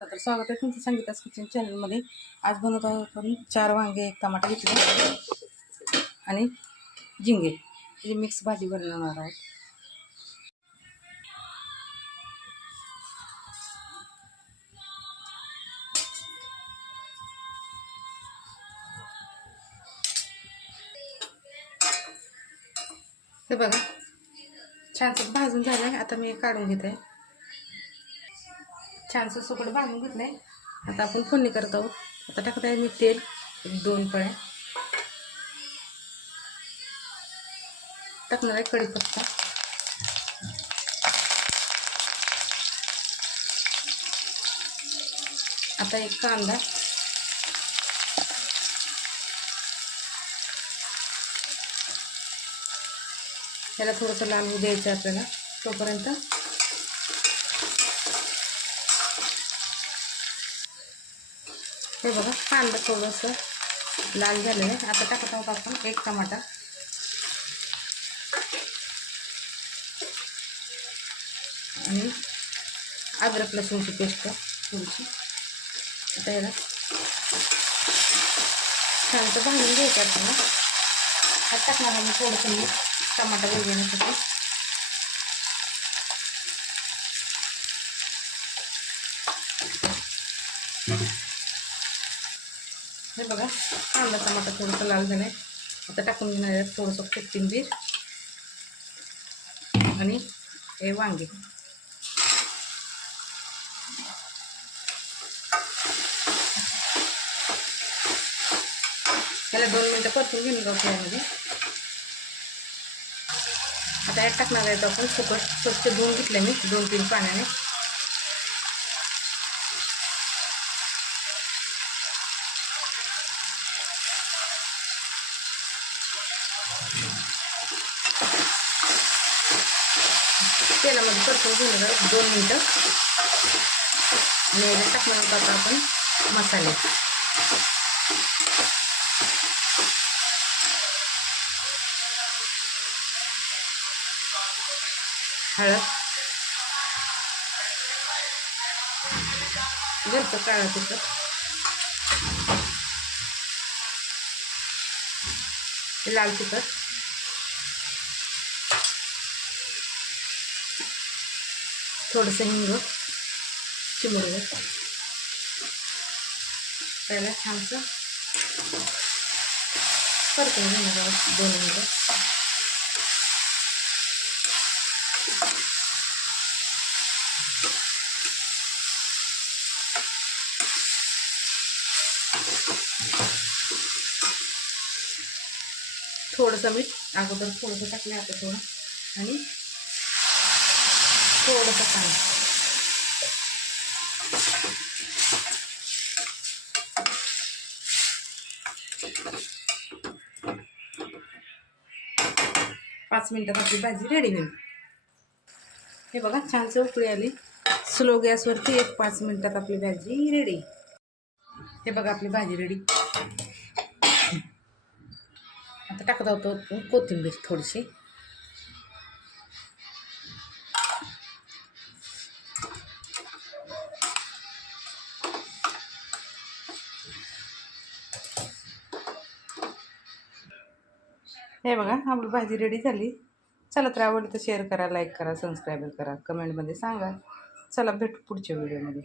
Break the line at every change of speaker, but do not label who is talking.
तर स्वागत आहे तुमचं संगीतास किचन चॅनलमध्ये. आज बनवत आहोत आपण चार वांगे एक टमाटा घेतले. आणि झिंगे. ही मिक्स भाजी बनवणार आहोत. हे बघा. छानसं भाजून झालं आहे आता मी काढून घेत. आहे छानसं सुकट बांधून घेतलं आहे आता आपण फोडणी करत आहोत. आता टाकत आहे मी तेल एक दोन पळ्या टाकणार आहे कढीपत्ता. आता एक कांदा. त्याला थोडंसं लाल द्यायचं आपल्याला. तोपर्यंत हे बघा कांदा थोडंसं लाल झालं आहे आता टाकत आहोत आपण एक टमाटा. आणि अद्रक लसूणची पेस्ट थोडीशी. आता याला छानसं भाजून घ्यायचं आपल्याला आता टाकणार आम्ही थोडंसं मी टमाटा वेगळ्यासाठी हे बघा कांदा टमाटा थोडंसं लाल झालं आहे आता टाकून घेणार आहे थोडंसं कोथिंबीर आणि हे वांगे. त्याला दोन मिनटं परतून घेऊन जाऊ यामध्ये आता यात टाकणार आहे आपण सुकट स्वच्छ धुवून घेतलं मी दोन तीन पाण्याने. तेलामध्ये परतून घेऊन जाऊ दोन मिनटं. आणि याच्यात टाकणार होतो आता आपण मसाले. हळद. घरचं काळं तिथं लाल तिखट. थोडंसं हिंग चिमुरभर पहिला छानसं परतून घेणार दोन मिनटं. थोडंसं मीठ अगोदर थोडंसं टाकलं आता थोडं. आणि थोडंसं पाणी. पाच मिनटात आपली भाजी रेडी होईल. हे बघा छान उकळी आली. स्लो गॅसवरती एक पाच मिनटात आपली भाजी रेडी हे बघा आपली भाजी रेडी आता टाकत होतो कोथिंबीर थोडीशी. हे बघा आपली भाजी रेडी झाली. चला तर आवडली तर शेअर करा लाईक करा सबस्क्राईब करा. कमेंटमध्ये सांगा. चला भेटू पुढच्या व्हिडिओमध्ये